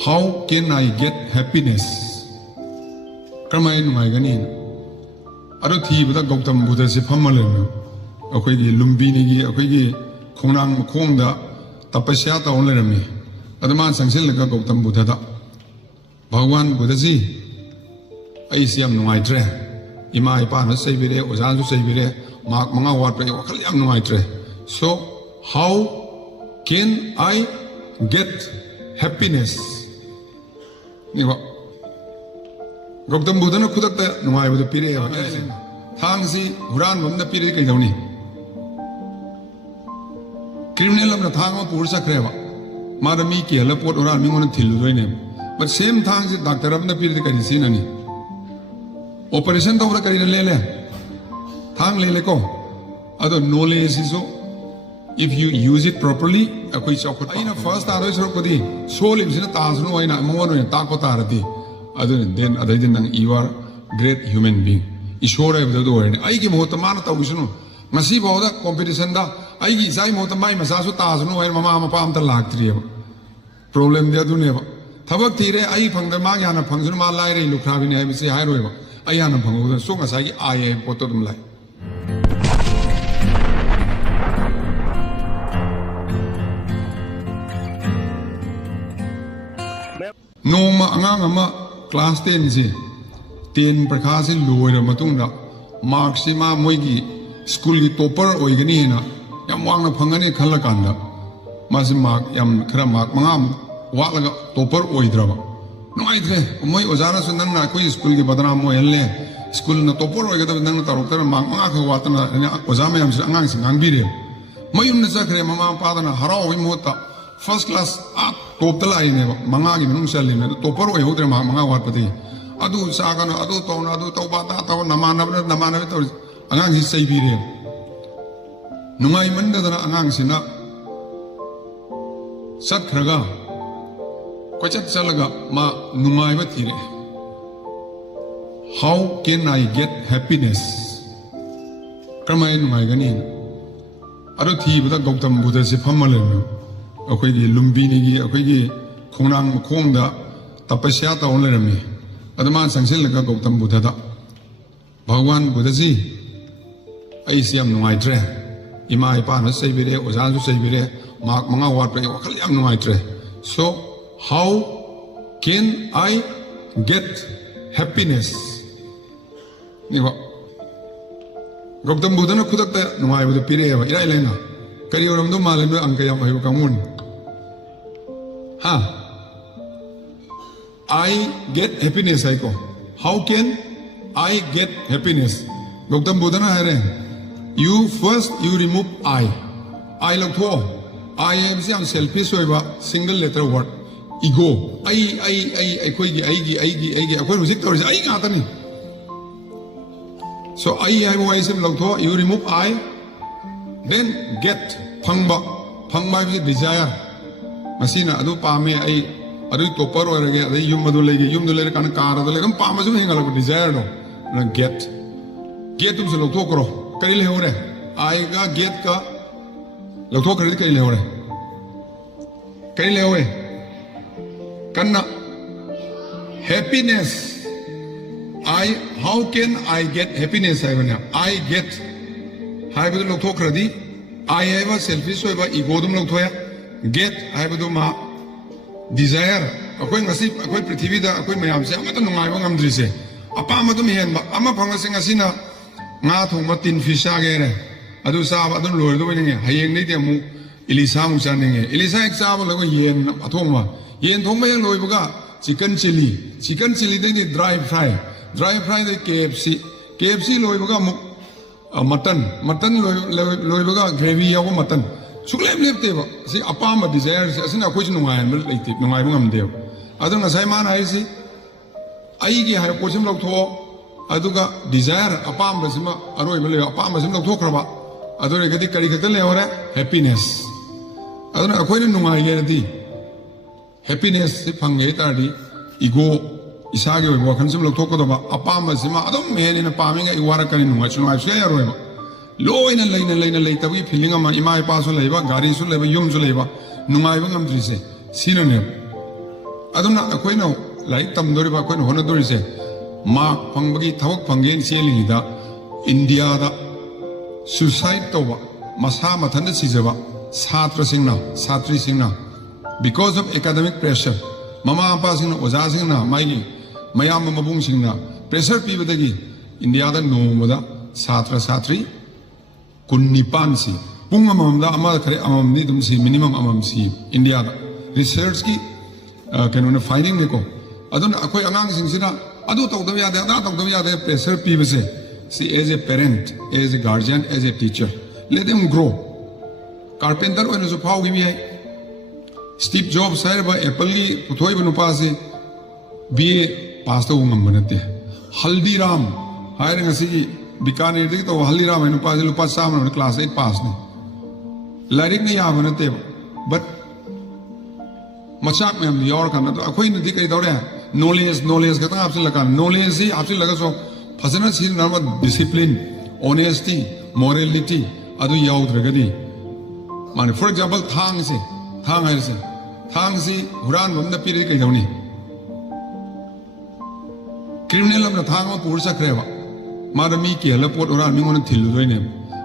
How can I get happiness? Kramay nungai gani. Ado thi bada Gautam Buddha se phamalen. Akhoi gi lumbi ni gi akhoi gi khongnang khong da tapasya ta on lerami. Adama sangsil laga Gautam Buddha da. Bhagwan Buddha ji ai siam nungai tre. Ima ipa na sai bire ozan su sai bire mak manga wat pe wakhal yam nungai tre. So how can I get happiness? Ni ba Gautam Buddha na khudak ta nungai bu pire ya thang si huran bam da pire kai dauni criminal am na thang ma pur sakre ba madami ki hala pot huran mi ngon thil roi ne but same thang si doctor am na pire kai si na ni operation to kari na le thang le ko ado knowledge is so if you use it properly akoi chokot aina first aro sro ko di solim sina ta sno aina mo no ta ko ta rati ado then adai din nang you are great human being ishore ab do ne ai ki mo ta man ta usno masi bo da competition da ai gi sai mo ta mai ma sa su ta sno ai mama ma pa am ta lak tri problem dia du ne ba thabak thi re ai phang da ma ya na phang su ma lai re lu khra bi ne ai se hai roi ba ai ya na phang ko so nga sai gi ai po to dum lai Noma angang ama class 10 si 10 prakha si loira matung da mark si ma moi gi school gi topper oi gani na yam wang na phangani khala kan da ma si mark yam khara mark manga wa la topper oi dra ba noi tre moi ozara sunan na koi school gi badram mo elle school na topper oi ga da nang ta rokta mark manga kha wa ta na ozama yam si angang si ngang bi re mayum na sakre mama pa da na haro oi mo ta first class up top the line manga gi menung sel ne topper oi hodre manga wat pati adu sa ga no adu to na adu to ba ta to namana to angang si sei bi re nungai man da na angang sina sat khraga ko chat salaga ma nungai ba thi re how can I get happiness kramai nungai gani ado thi bada Gautam Buddha se phamalen akhoi gi lumbi ni gi akhoi gi khongnang khong da tapasya ta on lerami adama sangsil laga Gautam Buddha da Bhagwan Buddha ji ai siam nungai tre ima ipa na sai bire ozan su sai bire mak manga wat pe wakhal yam nungai tre so how can I get happiness ni ba Gautam Buddha na khudak ta nungai bu pire ya ira ilena Kari orang tu malam tu angka yang bayu kamun. Ha, I get happiness aiko. How can I get happiness? Gautam Buddha na hai re. You first you remove I. I lag tho. I am siam selfish hoy ba single letter word. Ego. I koi gi. Akoi musik tor ai ngata ni. So I mo ai sim lag tho. You remove I. Then get phangba is desire masina adu pame ai adu topper or ge adu yum adu lege yum du lere kan kar adu lege pama su hengala desire no na get tum se log karo kari le hore ai ga get ka log kari kari le hore kanna happiness how can I get happiness I get hai badu log thok radi I have a selfish hoy ba ego dum log thoya get hai badu ma desire akoi ngasi akoi prithvi da akoi mayam se amata nungai ba ngam dri se apa ma dum hen ba ama phanga se ngasi na nga thong ma tin fisha ge re adu sa ba dum loi do ne hayeng nei de mu ilisa mu cha ne ilisa ek sa ba lo yen athong ma yen thong ma yang loi ba ga chicken chili de ni dry fry de KFC loi ba ga mu mutton loi baga gravy yaw mutton suklem lepte ba si apama desire asina khoi nungai an mel leite nungai bangam deu adu nga sai man hai si ai gi hai posim lok tho adu ga desire apama sima aroi mel apama sim lok tho kraba adu re gadi kari khakal le ore happiness adu na khoi nungai ge di happiness si phange ta di ego isage oi wakhan sim lok thok ko ba apama sima adum me ni na paminga iwara kan nungai chungai se ya roi ba loina leina lei tawi feeling ama ima ipa so leiba gari so leiba yum so leiba nungai ba ngam dri se sino ne aduna akoina like tamdori ba akoina honadori se mark pangbagi thawak panggen seli da India da suicide to ba masa mathanda sijaba satra singna satri singna because of academic pressure mama apa singna oja singna maigi mayam mabung singna pressure pibadagi India da no moda satra satri kunnipan si pung amamda ama khare amamni dum si minimum amam si India da research ki kanona finding ne ko aduna akoi angang sing sina adu tawda ya da tawda ya da pressure pibase see as a parent as a guardian as a teacher let them grow carpenter when so phau gi hai Steve Jobs sir ba Apple li puthoi banu pa se BA pass to ngam banate Haldiram hiring asi Bikaner de to Haldiram enu pa se lupa sam class 8 pass ne larik ne ya banate but machak me yor kan to akoi ne di kai dore knowledge ka ta apse laga knowledge hi apse laga so phasana si normal discipline honesty morality adu yaudragadi mane for example thang si huran bamda piri kai dawni criminal amna thang ma pursa kreva madami ki hala pot huran mi ngon thilu doine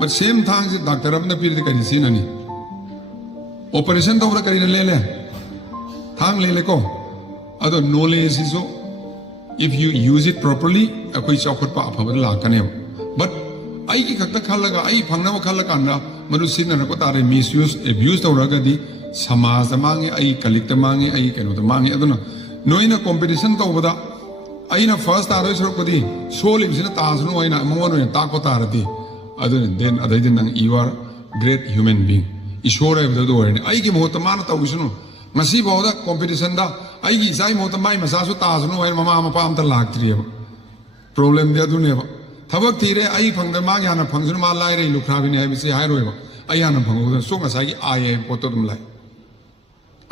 but same thang si doctor amna piri kai sinani operation to ura kai le thang le ko adu knowledge is so if you use it properly akoi chokot pa aphabad la kane but ai ki khakta khalaga ai phangna ma khalaka na manusin na ko tare misuse abuse to raga di samaj mangi ai collective mangi ai keno to mangi aduna noina competition to boda ai na first aro sor ko di soul imsina tasnu ai na amon no ta ko tarati aduna then adai din nang you are great human being ishora evda do ai ki mohta mana ta usunu ngasi boda competition da ai gi sai mohta mai masa su tasnu ai mama mapa am ta lagtri problem dia dune ba thabak thire ai phangda ma yana phangsun ma lai re lu khra bi ne ai se hai roi ba ai yana phangu so ngasa gi ai poto dum lai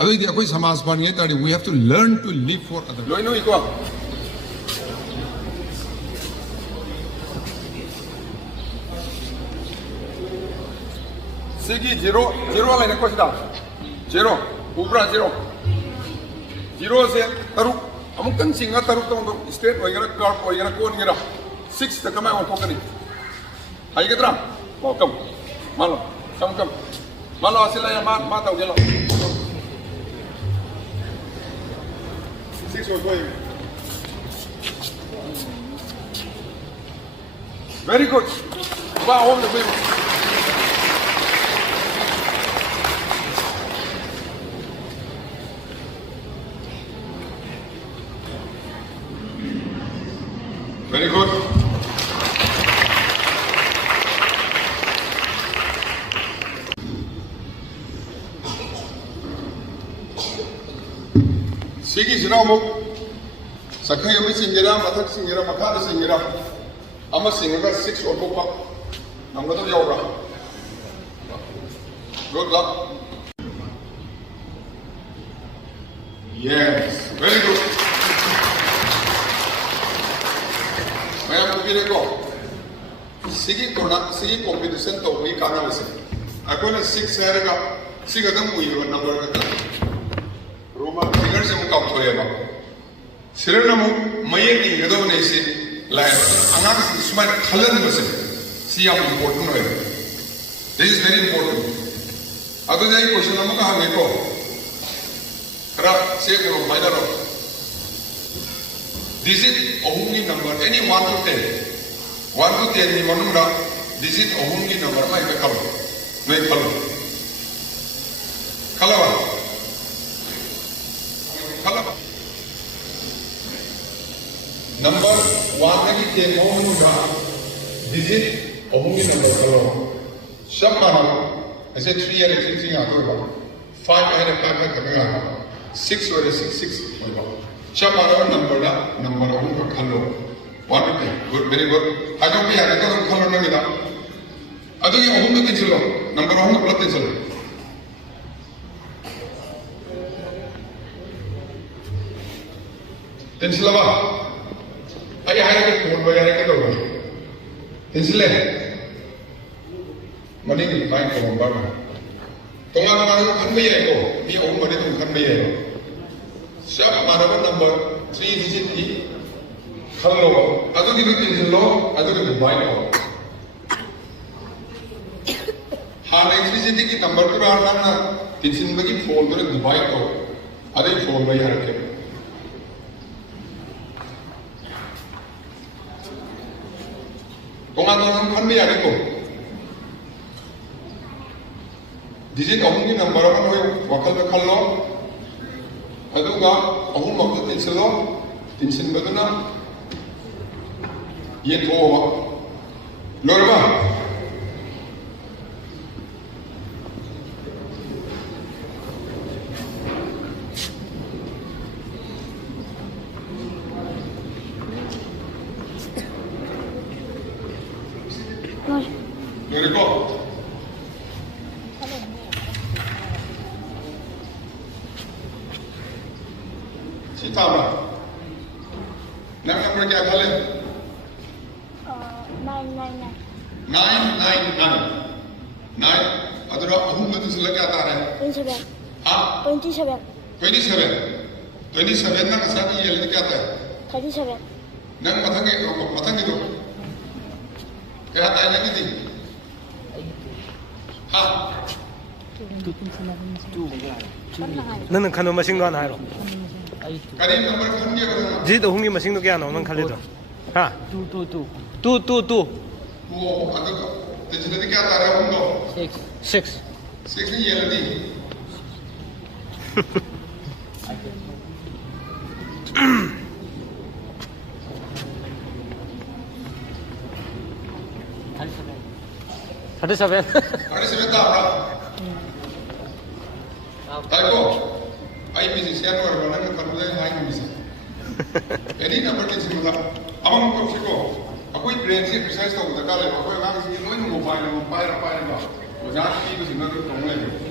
adu di akoi samaj pan ngai tari we have to learn to live for other loi no iko sigi zero lai na ko sida zero ubra zero se taru amuk kan singa taru to straight hoigara curve hoigara kon gira 6 the come on tokani ai gedra welcome malo come malo asila ya ma ta ugelo 6 or 5 very good ba on the way very good Sigi Zinomo Sakaya Singira, Matak Singira, Makata Singira, Ama Singira 6 or Bopa. I'm going to Yoga. Good luck. Yes, very good. May I move it go? Sigi competition to we can't listen. I got a 6 area, Sigadam, we have a number of Roma figures of Kautoyama. Sirenamo, Mayaki, Gadonese, like Anak Smart Kalan, see how important way. This is very important. Other than question, Amaka, say for minor. Digit only number, any 1 to 10. 1 to 10, Nimanura, digit only number, my color. My color. Color. Number 1 lagi ke Mamuda digit only number kalau Shamana I said 3 ada 3 atau 5 ada 5 kata 6 ada 6 Shamana number dah number only kalau 1 good very good ada pun ada kalau kalau nanti dah ada yang only kecil number only berapa kecil Tensil apa? Ayah hari ke phone bayar ke tu? Tensil le? Mana ni main ke bombar? Tengah mana tu kan bayar ko? Dia orang mana tu kan bayar? Siapa ꯃꯥꯟꯅꯕ number 3 ꯗꯤꯖꯤꯠꯀꯤ ꯈꯜꯂꯣ ꯑꯗꯨꯒꯤꯗꯨ ꯏꯟꯁꯤꯜꯂꯣ ꯑꯗꯨꯒ divide ꯇꯧ ꯍꯥꯟꯅ 3 ꯗꯤꯖꯤꯠꯀꯤ ꯅꯝꯕꯔꯗꯨꯔ ꯅꯪꯅ ꯏꯟꯁꯤꯟꯕꯒꯤ ꯐꯣꯜꯗꯨꯅ divide ꯇꯧ ꯑꯗꯩ fold ꯌꯥꯔꯛꯀꯦ तोंगान तोंगान खनबे यागेको digit अहुमगी number अमा नोय वाखल खल्लो अदुगा अहुम मक्ता तिनसिलो तिनसिनबदुना येथो लोरबा Very good. सीता बा नंबर क्या खाले 999 अदर अहुम में तो क्या आता है 27 हाँ 27 ना कसा की ये क्या आता है 37 नंग मथंगे तो क्या आता है नंगी थी हाँ नंग खनो मसिंग दोन हारो करी नंबर खन के बता जी तो होंगे मसिंग तो क्या ना नंग खाले तो हाँ 2 वो अदर तो जितने क्या आता है हम तो 6 नहीं ये लगी Ada seven. Ada sebentar apa? Tahu? Ayo bisnis siapa orang mana yang kalau dah hai bisnis. Ini number ni semua. Amang kau siko. Aku ini brain sih exercise tahu. Tak kalau aku yang ngasih ini mobile. Jangan itu semua tu tolong lagi.